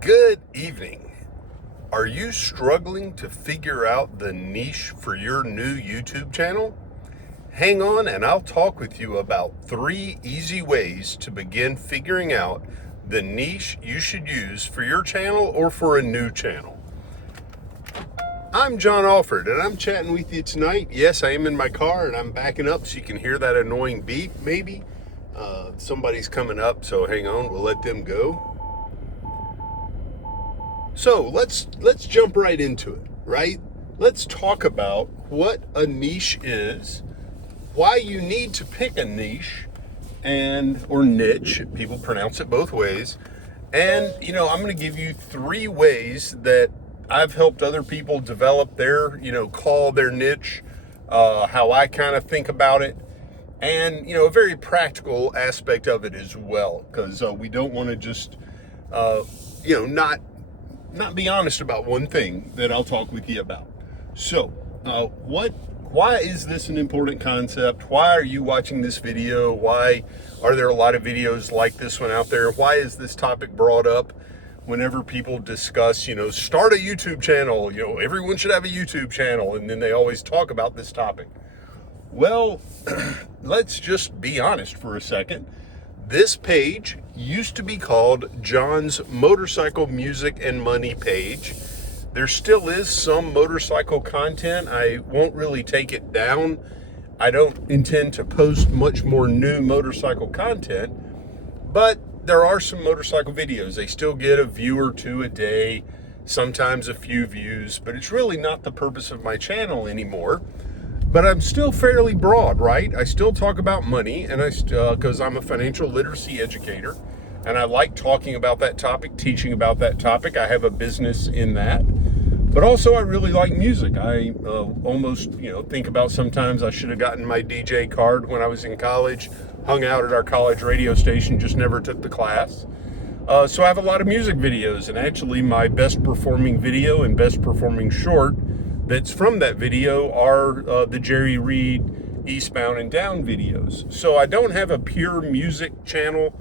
Good evening. Are you struggling to figure out the niche for your new YouTube channel? Hang on and I'll talk with you about 3 easy ways to begin figuring out the niche you should use for your channel or for a new channel. I'm John Alford and I'm chatting with you tonight. Yes, I am in my car and I'm backing up so you can hear that annoying beep maybe. Somebody's coming up, so hang on, we'll let them go. So let's jump right into it, right? Let's talk about what a niche is, why you need to pick a niche, or niche, people pronounce it both ways. And, I'm going to give you 3 ways that I've helped other people develop their, call their niche, how I kind of think about it, and, a very practical aspect of it as well, because we don't want to just, not be honest about one thing that I'll talk with you about. So, why is this an important concept? Why are you watching this video? Why are there a lot of videos like this one out there? Why is this topic brought up whenever people discuss, start a YouTube channel, everyone should have a YouTube channel, and then they always talk about this topic? Well, let's just be honest for a second. This page used to be called John's Motorcycle Music and Money page. There still is some motorcycle content. I won't really take it down. I don't intend to post much more new motorcycle content, but there are some motorcycle videos. They still get a view or 2 a day, sometimes a few views, but it's really not the purpose of my channel anymore. But I'm still fairly broad, right? I still talk about money, and because I'm a financial literacy educator, and I like talking about that topic, teaching about that topic. I have a business in that. But also, I really like music. I almost, think about sometimes I should have gotten my DJ card when I was in college, hung out at our college radio station, just never took the class. So I have a lot of music videos, and actually my best performing video and best performing short that's from that video are the Jerry Reed Eastbound and Down videos. So I don't have a pure music channel,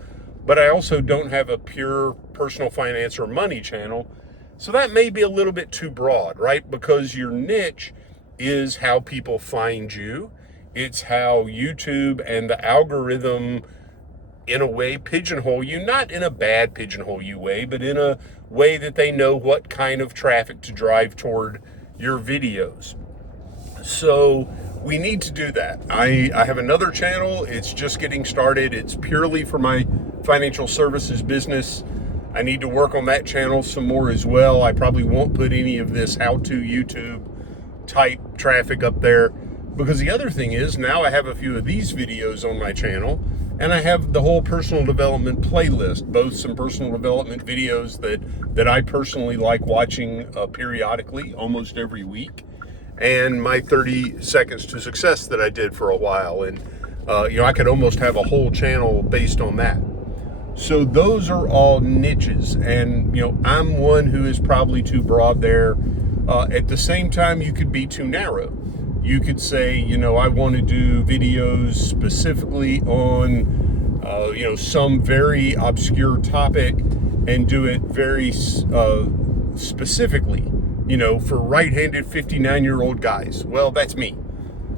but I also don't have a pure personal finance or money channel. So that may be a little bit too broad, right? Because your niche is how people find you. It's how YouTube and the algorithm, in a way, pigeonhole you, not in a bad pigeonhole you way, but in a way that they know what kind of traffic to drive toward your videos. So we need to do that. I have another channel. It's just getting started. It's purely for my financial services business. I need to work on that channel some more as well. I probably won't put any of this how-to YouTube type traffic up there, because the other thing is now I have a few of these videos on my channel, and I have the whole personal development playlist, both some personal development videos that I personally like watching periodically, almost every week, and my 30 seconds to success that I did for a while. And, I could almost have a whole channel based on that. So those are all niches, and, I'm one who is probably too broad there. At the same time, you could be too narrow. You could say, I want to do videos specifically on, some very obscure topic, and do it very specifically, for right-handed 59-year-old guys. Well, that's me.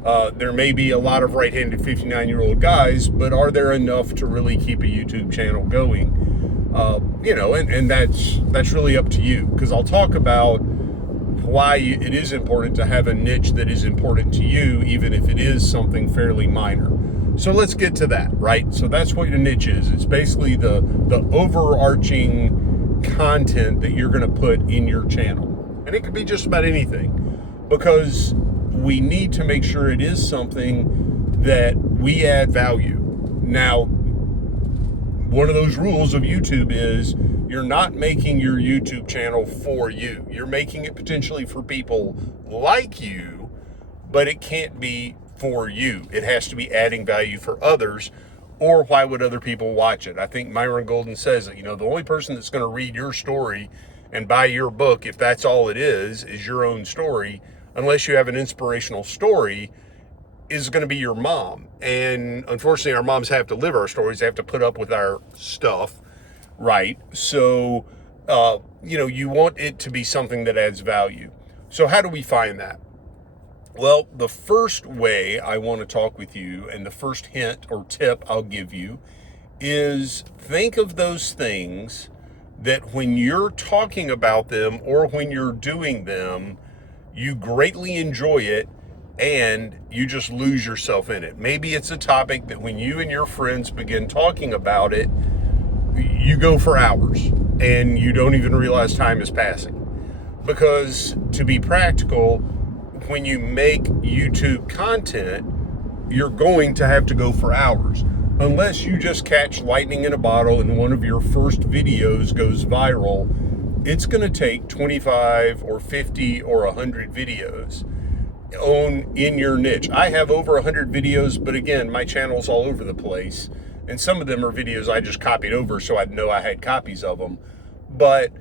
There may be a lot of right-handed 59-year-old guys, but are there enough to really keep a YouTube channel going? And that's really up to you, because I'll talk about why it is important to have a niche that is important to you, even if it is something fairly minor. So let's get to that, right? So that's what your niche is. It's basically the overarching content that you're going to put in your channel. And it could be just about anything, because we need to make sure it is something that we add value. Now, one of those rules of YouTube is you're not making your YouTube channel for you. You're making it potentially for people like you, but it can't be for you. It has to be adding value for others, or why would other people watch it? I think Myron Golden says that, the only person that's going to read your story and buy your book, if that's all it is your own story, unless you have an inspirational story, is going to be your mom. And unfortunately, our moms have to live our stories. They have to put up with our stuff, right? So you want it to be something that adds value. So how do we find that? Well, the first way I want to talk with you, and the first hint or tip I'll give you, is think of those things that when you're talking about them or when you're doing them, you greatly enjoy it and you just lose yourself in it. Maybe it's a topic that when you and your friends begin talking about it, you go for hours and you don't even realize time is passing. Because to be practical, when you make YouTube content, you're going to have to go for hours. Unless you just catch lightning in a bottle and one of your first videos goes viral, it's going to take 25 or 50 or 100 videos in your niche. I have over 100 videos, but again, my channel's all over the place. And some of them are videos I just copied over so I'd know I had copies of them. But,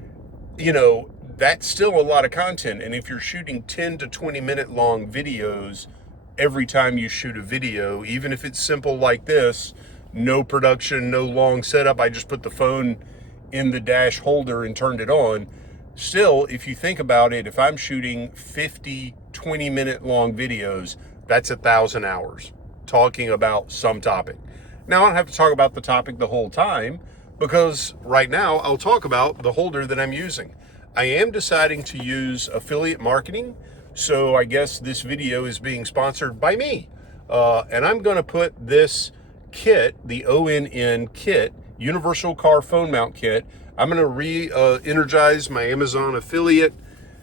that's still a lot of content. And if you're shooting 10 to 20 minute long videos every time you shoot a video, even if it's simple like this, no production, no long setup, I just put the phone in the dash holder and turned it on. Still, if you think about it, if I'm shooting 50, 20 minute long videos, that's 1,000 hours talking about some topic. Now, I don't have to talk about the topic the whole time because right now I'll talk about the holder that I'm using. I am deciding to use affiliate marketing, so I guess this video is being sponsored by me. And I'm going to put this kit, the ONN kit, Universal Car Phone Mount Kit, I'm going to re-energize my Amazon affiliate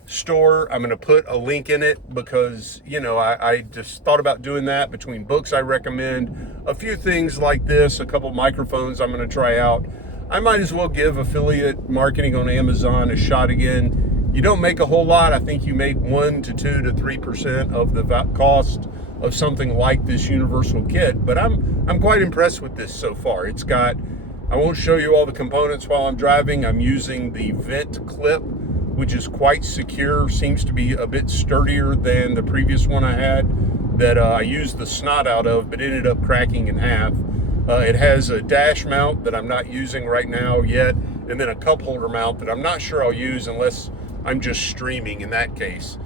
store. I'm going to put a link in it because, I just thought about doing that between books I recommend, a few things like this, a couple microphones I'm going to try out. I might as well give affiliate marketing on Amazon a shot again. You don't make a whole lot. I think you make 1 to 2 to 3% of the cost of something like this universal kit, but I'm quite impressed with this so far. I won't show you all the components while I'm driving. I'm using the vent clip, which is quite secure, seems to be a bit sturdier than the previous one I had that I used the snot out of, but ended up cracking in half. It has a dash mount that I'm not using right now yet, and then a cup holder mount that I'm not sure I'll use unless I'm just streaming in that case,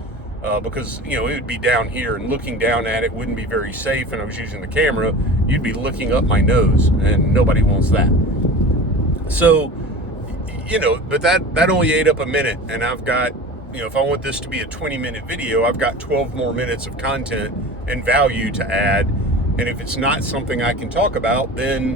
because it would be down here and looking down at it wouldn't be very safe, and I was using the camera, you'd be looking up my nose, and nobody wants that. So, but that only ate up a minute, and I've got, if I want this to be a 20-minute video, I've got 12 more minutes of content and value to add. And if it's not something I can talk about, then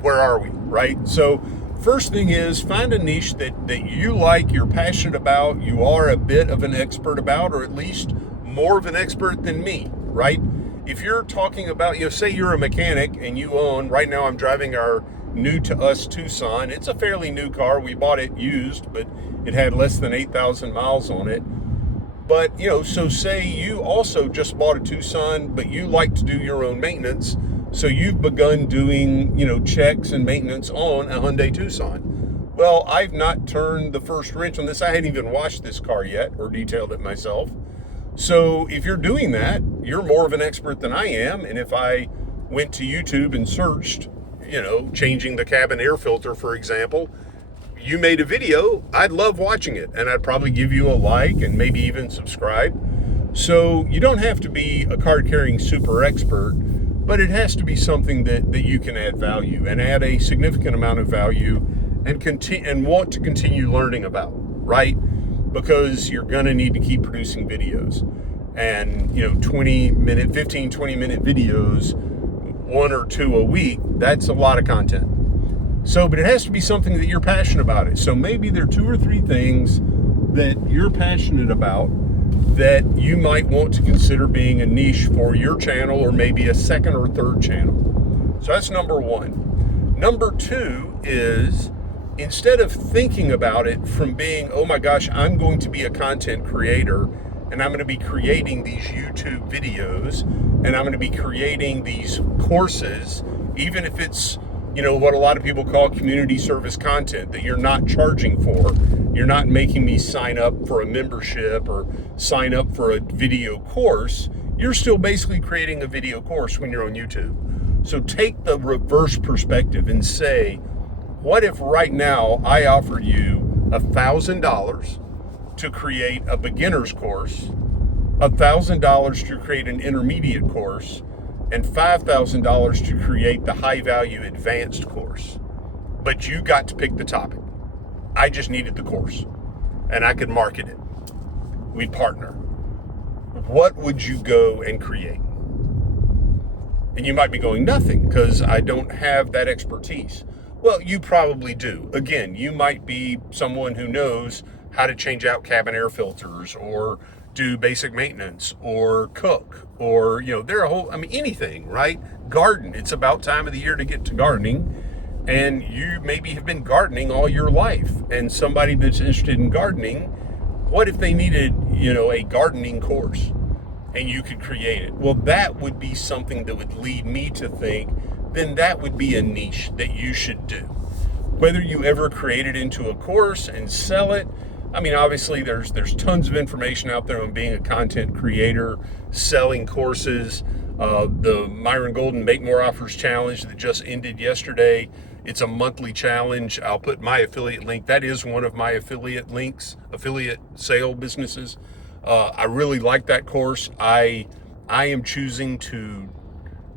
where are we, right? So first thing is find a niche that you like, you're passionate about, you are a bit of an expert about, or at least more of an expert than me, right? If you're talking about, say you're a mechanic and you own, right now I'm driving our new to us Tucson. It's a fairly new car. We bought it used, but it had less than 8,000 miles on it. But, so say you also just bought a Tucson, but you like to do your own maintenance. So you've begun doing, checks and maintenance on a Hyundai Tucson. Well, I've not turned the first wrench on this. I hadn't even washed this car yet or detailed it myself. So if you're doing that, you're more of an expert than I am. And if I went to YouTube and searched, changing the cabin air filter, for example, you made a video, I'd love watching it, and I'd probably give you a like and maybe even subscribe. So you don't have to be a card-carrying super expert, but it has to be something that you can add value and add a significant amount of value and want to continue learning about, right? Because you're going to need to keep producing videos. And, 15, 20-minute videos, 1 or 2 a week, that's a lot of content. So, but it has to be something that you're passionate about it. So maybe there are 2 or 3 things that you're passionate about that you might want to consider being a niche for your channel, or maybe a second or third channel. So that's number 1. Number 2 is, instead of thinking about it from being, oh my gosh, I'm going to be a content creator and I'm going to be creating these YouTube videos and I'm going to be creating these courses, even if it's what a lot of people call community service content that you're not charging for. You're not making me sign up for a membership or sign up for a video course. You're still basically creating a video course when you're on YouTube. So take the reverse perspective and say, what if right now I offered you $1,000 to create a beginner's course, $1,000 to create an intermediate course, and $5,000 to create the high value advanced course. But you got to pick the topic. I just needed the course and I could market it. We'd partner. What would you go and create? And you might be going, nothing, because I don't have that expertise. Well, you probably do. Again, you might be someone who knows how to change out cabin air filters or do basic maintenance or cook or, there are anything, right? Garden. It's about time of the year to get to gardening. And you maybe have been gardening all your life. And somebody that's interested in gardening, what if they needed, a gardening course and you could create it? Well, that would be something that would lead me to think, then that would be a niche that you should do. Whether you ever create it into a course and sell it, obviously there's tons of information out there on being a content creator, selling courses. The Myron Golden Make More Offers Challenge that just ended yesterday. It's a monthly challenge. I'll put my affiliate link. That is one of my affiliate links, affiliate sale businesses. I really like that course. I am choosing to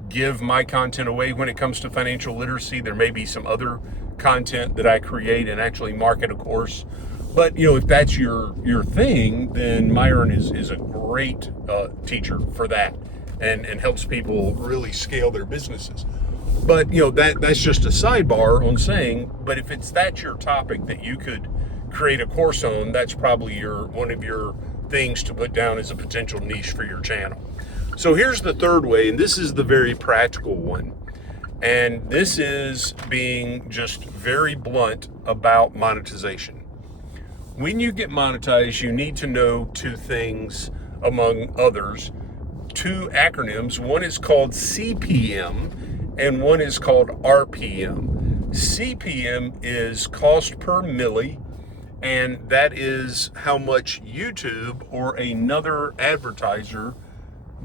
give my content away when it comes to financial literacy. There may be some other content that I create and actually market a course. But, if that's your thing, then Myron is a great teacher for that and helps people really scale their businesses. But, that's just a sidebar on saying, but if that's your topic that you could create a course on, that's probably one of your things to put down as a potential niche for your channel. So here's the third way, and this is the very practical one. And this is being just very blunt about monetization. When you get monetized, you need to know two things, among others, two acronyms. One is called CPM and one is called RPM. CPM is cost per milli, and that is how much YouTube or another advertiser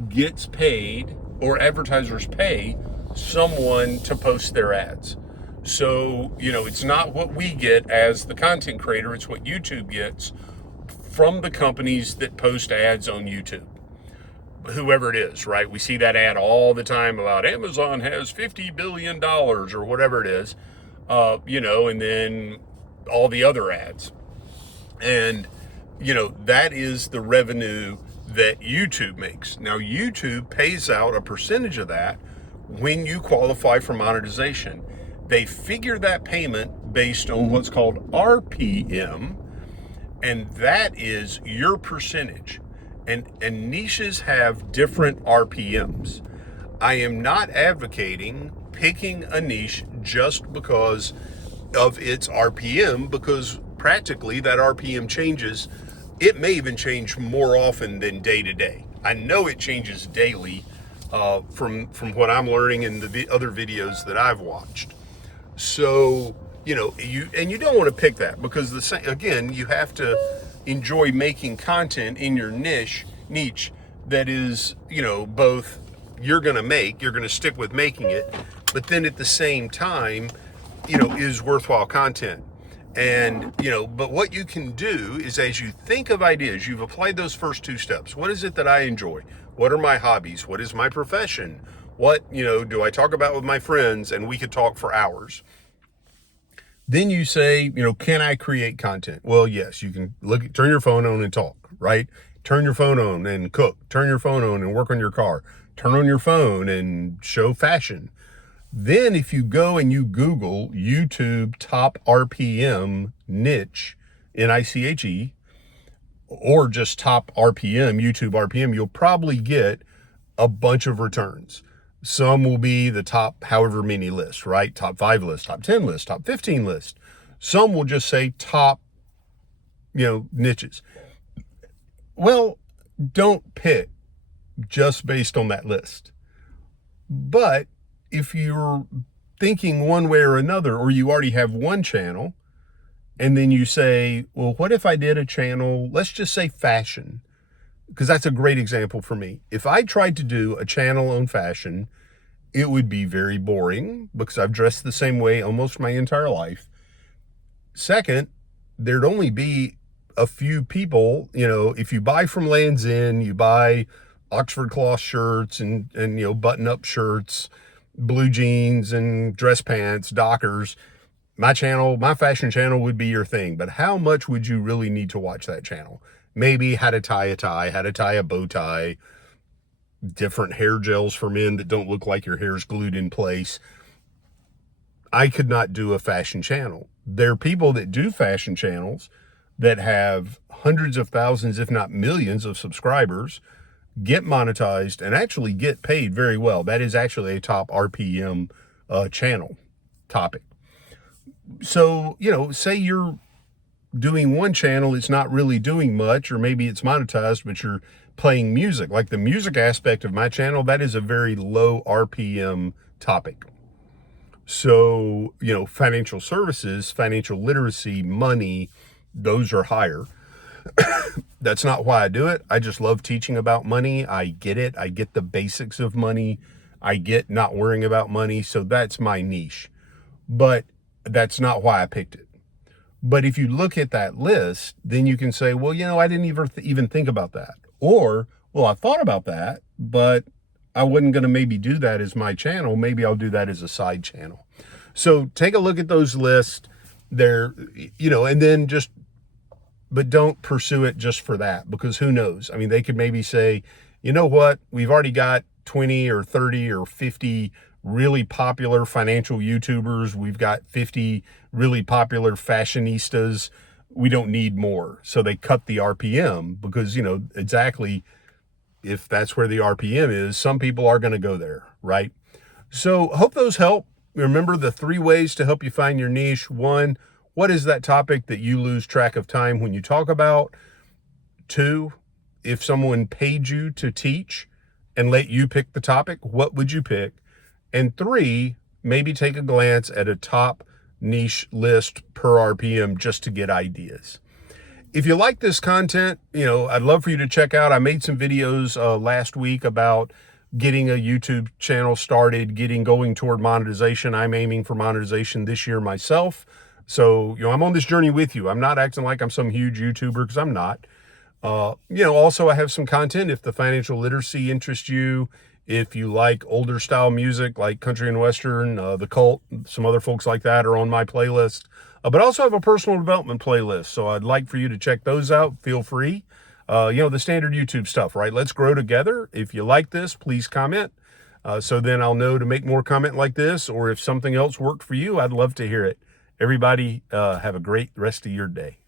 gets paid, or advertisers pay someone to post their ads. So, it's not what we get as the content creator, it's what YouTube gets from the companies that post ads on YouTube. Whoever it is, right? We see that ad all the time about Amazon has $50 billion or whatever it is, and then all the other ads. And, that is the revenue that YouTube makes. Now, YouTube pays out a percentage of that when you qualify for monetization. They figure that payment based on what's called RPM, and that is your percentage. And niches have different RPMs. I am not advocating picking a niche just because of its RPM, because practically that RPM changes. It may even change more often than day to day. I know it changes daily from what I'm learning in the other videos that I've watched. So, you don't want to pick that, because again, you have to enjoy making content in your niche that is, both you're going to stick with making it, but then at the same time, is worthwhile content. And, but what you can do is, as you think of ideas, you've applied those first two steps. What is it that I enjoy? What are my hobbies? What is my profession? What, do I talk about with my friends? And we could talk for hours. Then you say, can I create content? Well, yes, you can turn your phone on and talk, right? Turn your phone on and cook. Turn your phone on and work on your car. Turn on your phone and show fashion. Then if you go and you Google YouTube top RPM niche, NICHE, or just top RPM, YouTube RPM, you'll probably get a bunch of returns. Some will be the top however many lists, right? Top 5 list, top 10 list, top 15 list. Some will just say top, niches. Well, don't pick just based on that list. But if you're thinking one way or another, or you already have one channel, and then you say, well, what if I did a channel, let's just say fashion, because that's a great example for me. If I tried to do a channel on fashion, it would be very boring, because I've dressed the same way almost my entire life. Second, there'd only be a few people, if you buy from Land's End, you buy Oxford cloth shirts and button-up shirts, blue jeans and dress pants, Dockers, my channel, my fashion channel would be your thing. But how much would you really need to watch that channel? Maybe how to tie a tie, how to tie a bow tie, different hair gels for men that don't look like your hair's glued in place. I could not do a fashion channel. There are people that do fashion channels that have hundreds of thousands, if not millions of subscribers, get monetized and actually get paid very well. That is actually a top RPM channel topic. So, say you're doing one channel, it's not really doing much, or maybe it's monetized, but you're playing music. Like the music aspect of my channel, that is a very low RPM topic. So, financial services, financial literacy, money, those are higher. That's not why I do it. I just love teaching about money. I get it. I get the basics of money. I get not worrying about money. So that's my niche. But that's not why I picked it. But if you look at that list, then you can say, well, I didn't even think about that. Or, well, I thought about that, but I wasn't going to maybe do that as my channel. Maybe I'll do that as a side channel. So take a look at those lists there, and then but don't pursue it just for that, because who knows? I mean, they could maybe say, you know what? We've already got 20 or 30 or 50 really popular financial YouTubers. We've got 50 really popular fashionistas. We don't need more. So they cut the RPM because, exactly if that's where the RPM is, some people are going to go there, right? So hope those help. Remember the 3 ways to help you find your niche. 1, what is that topic that you lose track of time when you talk about? 2, if someone paid you to teach and let you pick the topic, what would you pick? And 3, maybe take a glance at a top niche list per RPM just to get ideas. If you like this content, I'd love for you to check out. I made some videos last week about getting a YouTube channel started, going toward monetization. I'm aiming for monetization this year myself. So, I'm on this journey with you. I'm not acting like I'm some huge YouTuber, because I'm not. Also I have some content if the financial literacy interests you, if you like older style music like country and western, the Cult, some other folks like that are on my playlist. But I also have a personal development playlist, so I'd like for you to check those out. Feel free. The standard YouTube stuff, right? Let's grow together. If you like this, please comment. So then I'll know to make more content like this, or if something else worked for you, I'd love to hear it. Everybody, have a great rest of your day.